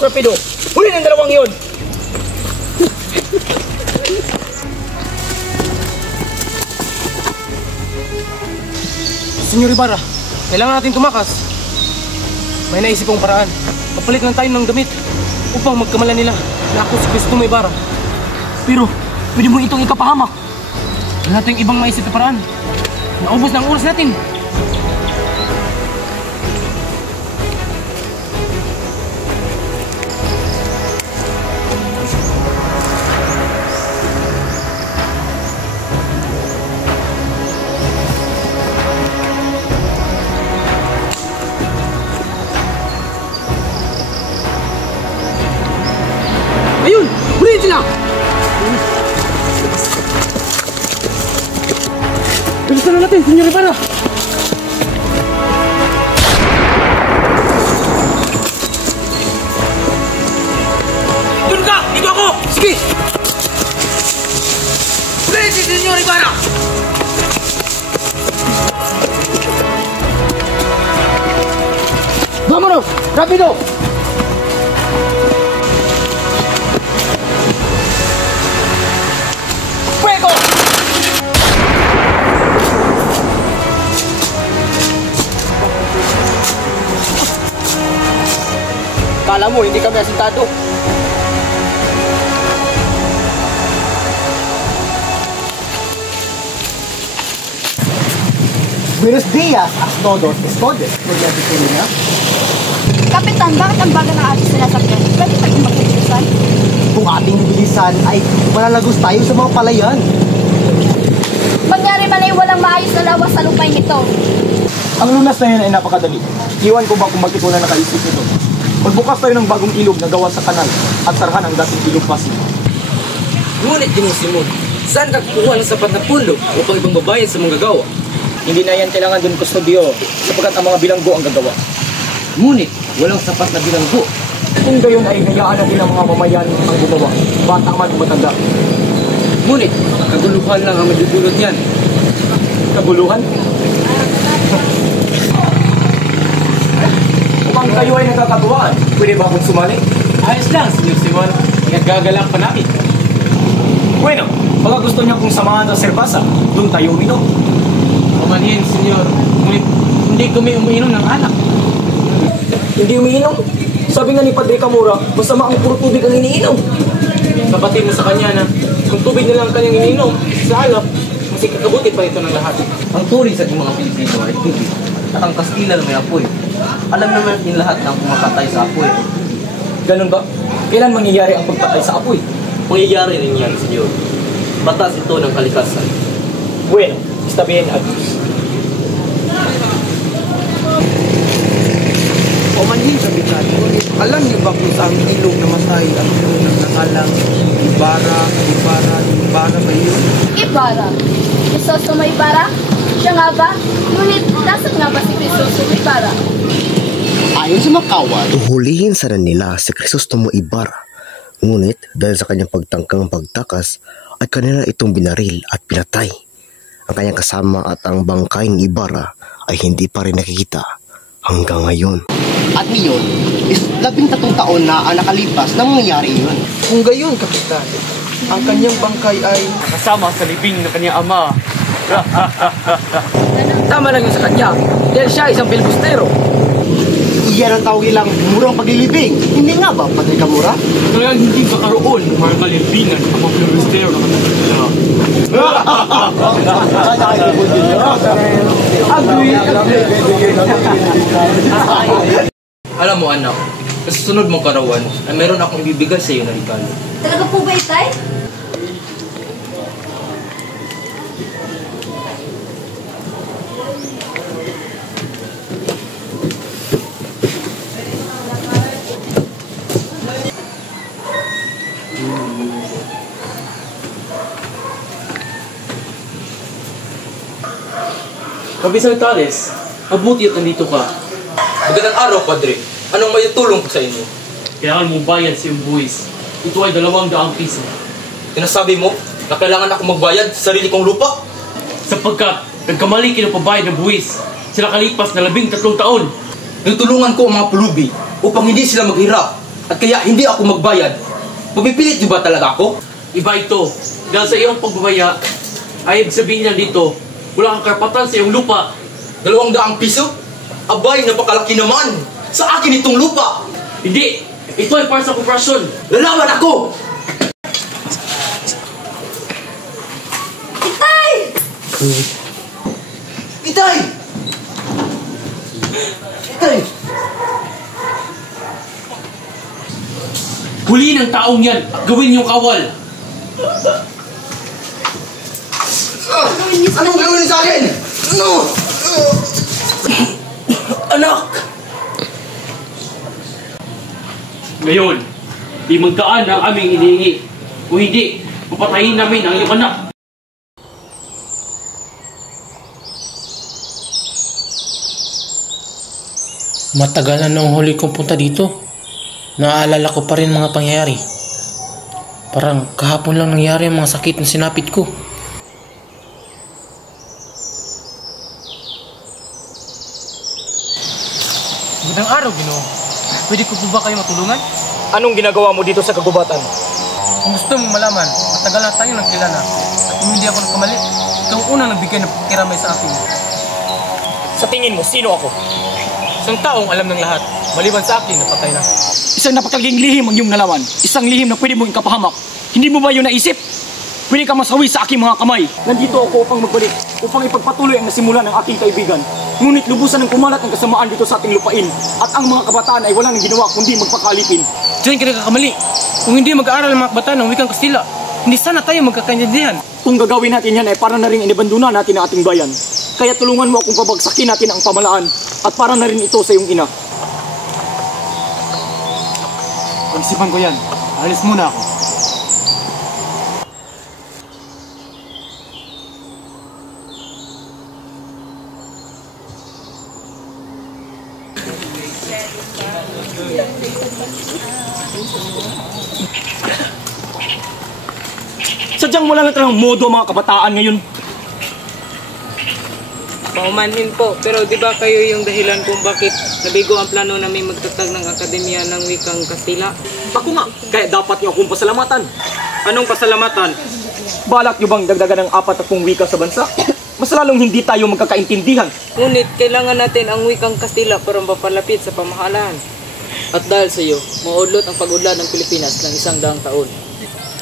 Boss Rapido. Huli ng dalawang yun. Senyor Ibarra, kailangan natin tumakas. May naisip kong paraan. Papalit lang tayo ng damit upang magkamalan nila na ako si Crisostomo Ibarra. Pero, pwede mo itong ikapahamak. Wala tayong ibang maisip na paraan. Naubos na ang oras natin. Ayun! Huliin sila! Bilisan na natin, Senyor Ibarra! Doon ka! Dito ako! Sige! Huliin si Senyor Ibarra! Vámonos! Rápido! Fuego! Kala mo, hindi kami asintado. Buenos días a todos, todes. Kapitan, bakit ang bagal ng ating sinasakyan? Pwede tayong magbilisan? Kung ating bilisan ay malalagos tayo sa mga palayan. Mangyari man ay walang maayos na lawas sa lupain ito. Ang lunas na yan ay napakadali. Iwan ko ba kung bakit ko na nakaisip ito? Magbukas tayo ng bagong ilog na gawa sa kanal at sarhan ang dating ilog Pasig. Ngunit Ginoong Simon, saan ka kukuha ng sapat na pundo upang ibang babayan sa mga gagawa? Hindi na yan kailangan doon kustodyo sapagkat ang mga bilanggo ang gagawa. Ngunit, walang sapat na bilanggo. Kung gayon ay hayaan natin ang mga mamayan ang gumawa, bata man o matanda. Ngunit, kaguluhan lang ang madudulot yan. Kaguluhan? Mukhang kayo ay nagkakatuwaan. Pwede ba akong sumali? Ayos lang, Senyor Simon. Naggagalak pa namin. Bueno, baka gusto niya kong samahan sa serbasa. Doon tayo uminom. Umanhin, Senyor. Ngunit hindi kami umiinom ng alak. Hindi umiinom? Sabi nga ni Padre Camora, masama ang puro tubig ang iniinom. Kapatid mo sa kanya na kung tubig na lang kanyang iniinom sa alak, mas ikakabuti pa ito ng lahat. Ang turing sa ating mga Pilipino ay tubig at ang Kastila may apoy. Alam naman din lahat ng pumapatay sa apoy. Ganun ba? Kailan mangyayari ang pagpatay sa apoy? Mangyayari rin yan, Senyor. Batas ito ng kalikasan. Bueno, está bien, adios. Manhin sa bitan. Alam niyo ba kung saan ilog na matay ang unang nangalang Ibarra ba yun? Ibarra? Crisostomo Ibarra? Siya nga ba? Ngunit, nasaan nga ba si Crisostomo Ibarra? Ayon sa Makawan, Hulihin sana nila si Crisostomo Ibarra. Ngunit dahil sa kanyang pagtangkang pagtakas ay kanila itong binaril at pinatay. Ang kanyang kasama at ang bangkay ni Ibarra ay hindi pa rin nakikita hanggang ngayon. at niyon is 13 taon na ang nakalipas nang mangyari yun. Kung gayon, Kapitan, ang kanyang bangkay ay Kasama sa libing ng kanyang ama. Tama lang yun sa kanya, dahil siya isang bilbustero. Iyan ang tawag ilang murang paglilibing. Hindi nga ba, Padre Camora? Kaya hindi kakaroon ng mga kalibingan ang mga pilibustero ng kanyang Alam mo anak, sa susunod mong karawan ay meron akong ibibigay sa iyo na regalo. Talaga po ba, Itay? Kabisang Tales, mabuti at nandito ka. Magandang araw, Padre. Anong may tulong ko sa inyo? Kailangan mong bayad sa iyong buwis. Ito ay 200 piso. Tinasabi mo na kailangan ako magbayad sa sarili kong lupa? Sapagkat nagkamali kinupabayad ng buwis sila kalipas na 13 taon. Nagtulungan ko ang mga pulubi upang hindi sila maghirap. at kaya hindi ako magbayad, mapipilit niyo ba talaga ako? Iba ito. Dahil sa iyong pagbabaya, ay sabihin niya dito, wala kang karapatan sa iyong lupa. 200 piso? Abay, napakalaki naman! Sa akin itong lupa! Hindi! Ito ay para sa korporasyon. Lalawan ako! Itay! Itay! Itay! Huliin ang taong yan at gawin niyong kawal. Anong gawin sa akin? Ano? Anak! Ngayon, di magdaan ang aming inihingi. O hindi, papatayin namin ang iyong anak. Matagal na nung huli kong punta dito. Naaalala ko pa rin mga pangyayari. Parang kahapon lang nangyari ang mga sakit na sinapit ko. Magandang araw, Ginoo. Pwede ko po ba kayo matulungan? Anong ginagawa mo dito sa kagubatan? Kung gusto mong malaman, matagal na tayo nagkilala. At kung hindi ako nagkamali, ikaw ang unang nagbigay ng pakiramay sa akin. Sa tingin mo, sino ako? Isang taong alam ng lahat, maliban sa akin, napatay na. Isang napakaging lihim ang iyong nalaman. Isang lihim na pwede mong ikapahamak. Hindi mo ba yun naisip? Pwede ka masawi sa aking mga kamay. Nandito ako upang magbalik, upang ipagpatuloy ang nasimulan ng aking kaibigan. Ngunit lubusan ng kumalat ang kasamaan dito sa ating lupain. At ang mga kabataan ay walang ginawa kundi magpakalipin. Diyan ka nagkakamali. Kung hindi mag-aaral ang mga kabataan ng wikang Kastila, hindi sana tayo magkakanyandihan. Kung gagawin natin yan ay para na rin inibanduna natin ang ating bayan. Kaya tulungan mo akong pabagsakin natin ang pamalaan at para na rin ito sa iyong ina. Pag-isipan ko yan. Alis muna ako. Sadyang wala na talang modo mga kabataan ngayon. Paumanhin po, pero di ba kayo yung dahilan kung bakit nabigo ang plano namin magtatag ng Akademya ng Wikang Kastila? Ako nga, kaya dapat niyo akong pasalamatan. Anong pasalamatan? Balak niyo bang dagdagan ng 40 wika sa bansa? Mas lalong hindi tayo magkakaintindihan. Ngunit kailangan natin ang Wikang Kastila para mapalapit sa pamahalaan. At dahil sa iyo, maudlot ang pag-udlad ng Pilipinas ng 100 taon.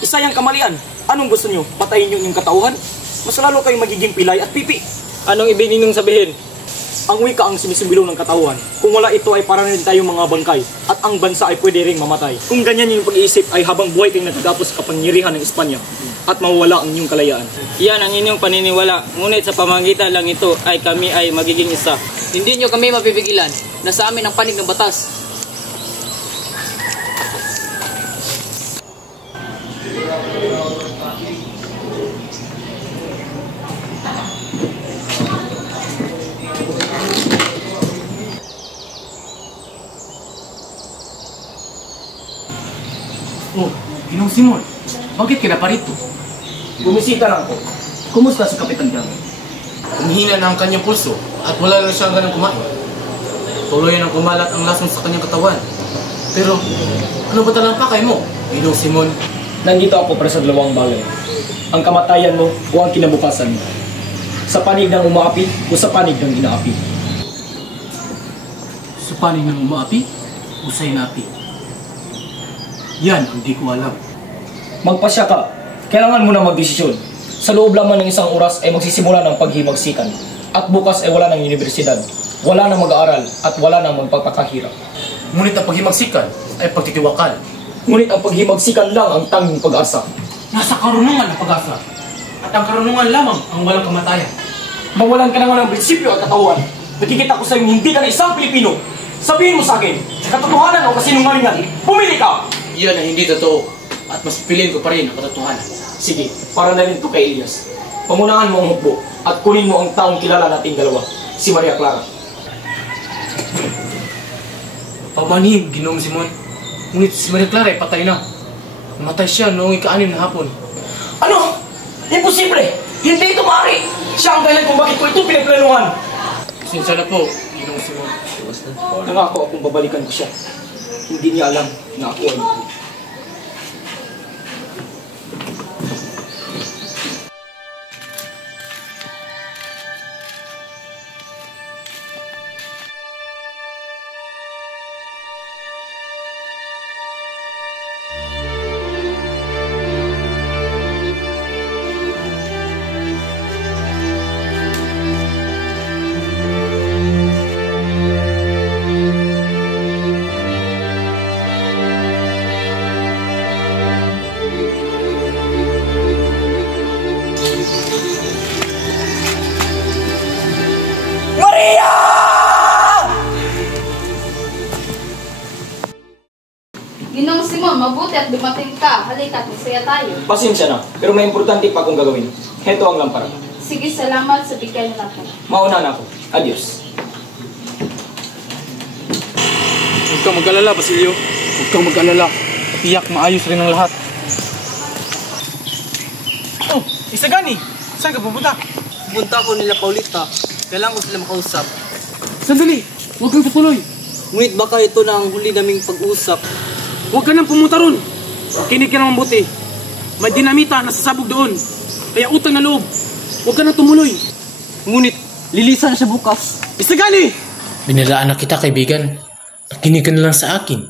Isa yung kamalian. Anong gusto niyo? Patayin niyo yung katauhan? Mas lalo kayong magiging pilay at pipi. Anong ibig ninyong sabihin? Ang wika ang sumisimbolo ng katauhan. Kung wala ito ay para rin tayong mga bangkay at ang bansa ay pwede ring mamatay. Kung ganyan yung pag-iisip ay habang buhay kayong nagagapos sa kapangyarihan ng Espanya at mawawala ang inyong kalayaan. Yan ang inyong paniniwala. Ngunit sa pamagitan lang ito ay kami ay magiging isa. Hindi nyo kami mapipigilan. Nasa amin ang panig ng batas. Oh, Ginong Simon, bakit ka na pa rito? Bumisita lang po. Kumusta si Kapitan Jang? Humihina na ang kanyang pulso at wala na siyang ganang kumain. Tuloy nang kumalat ang lasang sa kanyang katawan. Pero, ano ba talagang pakay mo, Ginong Simon? Nandito ako para sa dalawang bagay. Ang kamatayan mo o ang kinabukasan mo. Sa panig ng umaapi o sa panig ng inaapi. Sa panig ng umaapi o sa inapi? Yan, hindi ko alam. Magpasya ka. Kailangan mo na magdesisyon. Sa loob lamang ng isang oras ay magsisimula ng paghimagsikan. At bukas ay wala ng universidad. Wala nang mag-aaral at wala nang magpapakahirap. Ngunit ang paghimagsikan ay pagtitiwakal. Ngunit ang paghimagsikan lang ang tanging pag-asa. Nasa karunungan ang pag-asa. At ang karunungan lamang ang walang kamatayan. Mawalan ka na nga ng prinsipyo at katawan. Nakikita ko sa iyo hindi ka na isang Pilipino. Sabihin mo sa akin, sa katotohanan o kasinungalingan, pumili ka! Iyan ay hindi totoo at mas piliin ko pa rin ang katotohanan. Sige, para na rin ito kay Elias. Pamunahan mo ang hukbo at kunin mo ang taong kilala nating dalawa, si Maria Clara. Pamanhim, Ginong Simon. Ngunit si Maria Clara ay patay na. Namatay siya noong ika-6 na hapon. Ano? Imposible! Hindi ito maaari! Siya ang dahilan kung bakit ko ito pinagplanuhan! Pasensya na po, Ginong Simon. Nangako akong babalikan ko siya. Hindi niya alam na ako ay buhay. Ginong Simon, mabuti at dumating ka. Halika, masaya tayo. Pasensya na, pero may importante pa akong gagawin. Heto ang lampara. Sige, salamat sa bigay na natin. Mauna na ako. Adios. Huwag kang mag-alala, Basilio. Huwag kang mag-alala. Tiyak, maayos rin ang lahat. Oh, Isagani! Saan ka pupunta? Pupunta ko nila Paulita. Kailangan ko sila makausap. Sandali! Huwag kang tutuloy! Ngunit baka ito na ang huli naming pag-usap. Huwag ka nang pumunta ron! Kinig ka naman buti. May dinamita na sasabog doon. Kaya utang na loob. Huwag ka nang tumuloy. Ngunit, lilisan siya bukas. Isagani! Binilaan na kita, kaibigan. Nakinig ka na lang sa akin.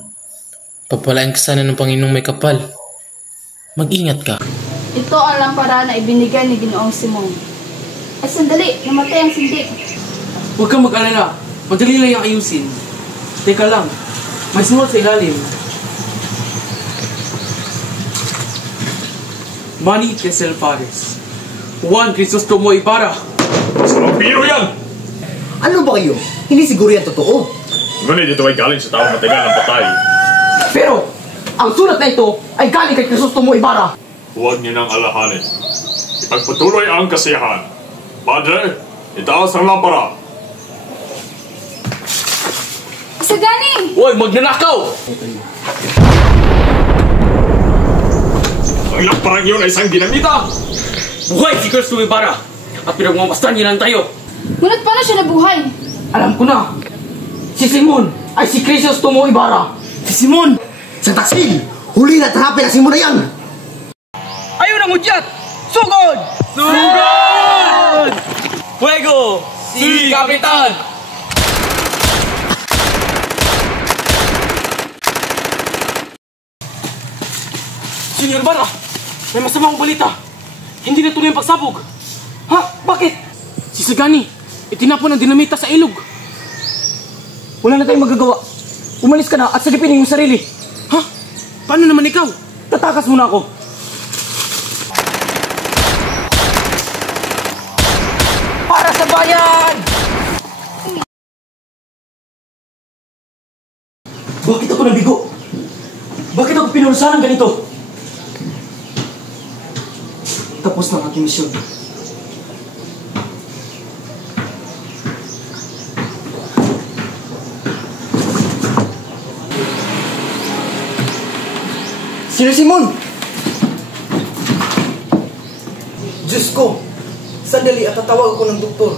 Pagpalain ka sana ng Panginoong may kapal. Mag-ingat ka. Ito ang lampara na ibinigay ni Ginoong Simon. Ay, sandali! Namatay ang sindi. Huwag kang mag-alala. Madali lang yung ayusin. Teka lang. May sulat sa ilalim. Manny Quezal Pares. Juan Crisostomo Ibarra. Ang biro yan! Ano ba kayo? Hindi siguro yan totoo. Ngunit ito ay galing sa taong matagal ng patay. Pero, ang sulat na ito ay galing kay Crisostomo Ibarra. Huwag niyo nang alahanin. Ipagpatuloy ang kasiyahan. Padre, itaas ang lampara. Isagani! Huwag magnanakaw! Ang lamparang iyon ay isang dinamita! Buhay si Cristo Ibarra! At pinagmamastan niya lang tayo! Ngunit paano siya nabuhay? Alam ko na. Si Simon ay si Crisostomo Ibarra. Si Simon! Sa taksil! Huli na at hanapin ang Simon na yan! Ayaw ng udyat! Sugod! Sugod! Fuego! Si Kapitan! Senyor Ibarra, may masamang balita. Hindi na tuloy ang pagsabog. Ha? Bakit? Si Sagani, itinapon ang dinamita sa ilog. Wala na tayong magagawa. Umalis ka na at sagipin yung sarili. Ha? Paano naman ikaw? Tatakas muna ako. Para sa bayan! Bakit ako nabigo? Bakit ako pinurusahan ng ganito? Tapos na ang aking misyon. Sino Simon? Diyos ko! Sandali at tatawag ako ng doktor.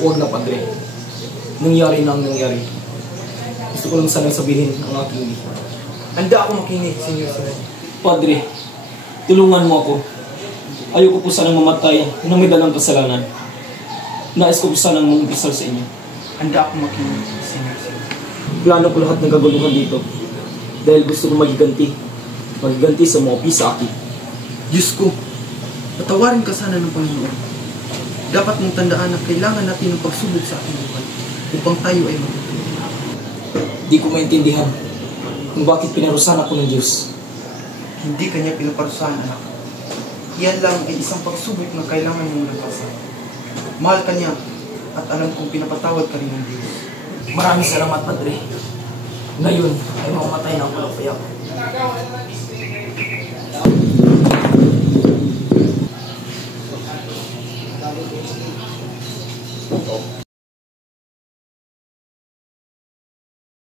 Huwag na, Padre. Nangyari na ang nangyari. Gusto ko lang sanang sabihin ang aking hindi. Handa ako makinig, Senyor Simon. Padre, tulungan mo ako. Ayoko po sanang mamatay na may dalang kasalanan. Nais ko po sanang mumpisal sa inyo. Handa ako makinig, Senyor Simon. Plano ko lahat ng kaguluhan dito. Dahil gusto ko magiganti. Magiganti sa mga pisaki. Diyos ko, patawarin ka sana ng Panginoon. Dapat mong tandaan na kailangan natin ng pagsubok sa ating buhay upang tayo ay matutunan. Di ko maintindihan kung bakit pinarusahan ako ng Diyos. Hindi kanya pinaparusahan, anak. Yan lang ay isang pagsubok na kailangan mong nagpasan. Mahal ka niya at alam kong pinapatawad ka rin ng Diyos. Maraming salamat, Padre. Ngayon ay mamamatay na ako ng payak.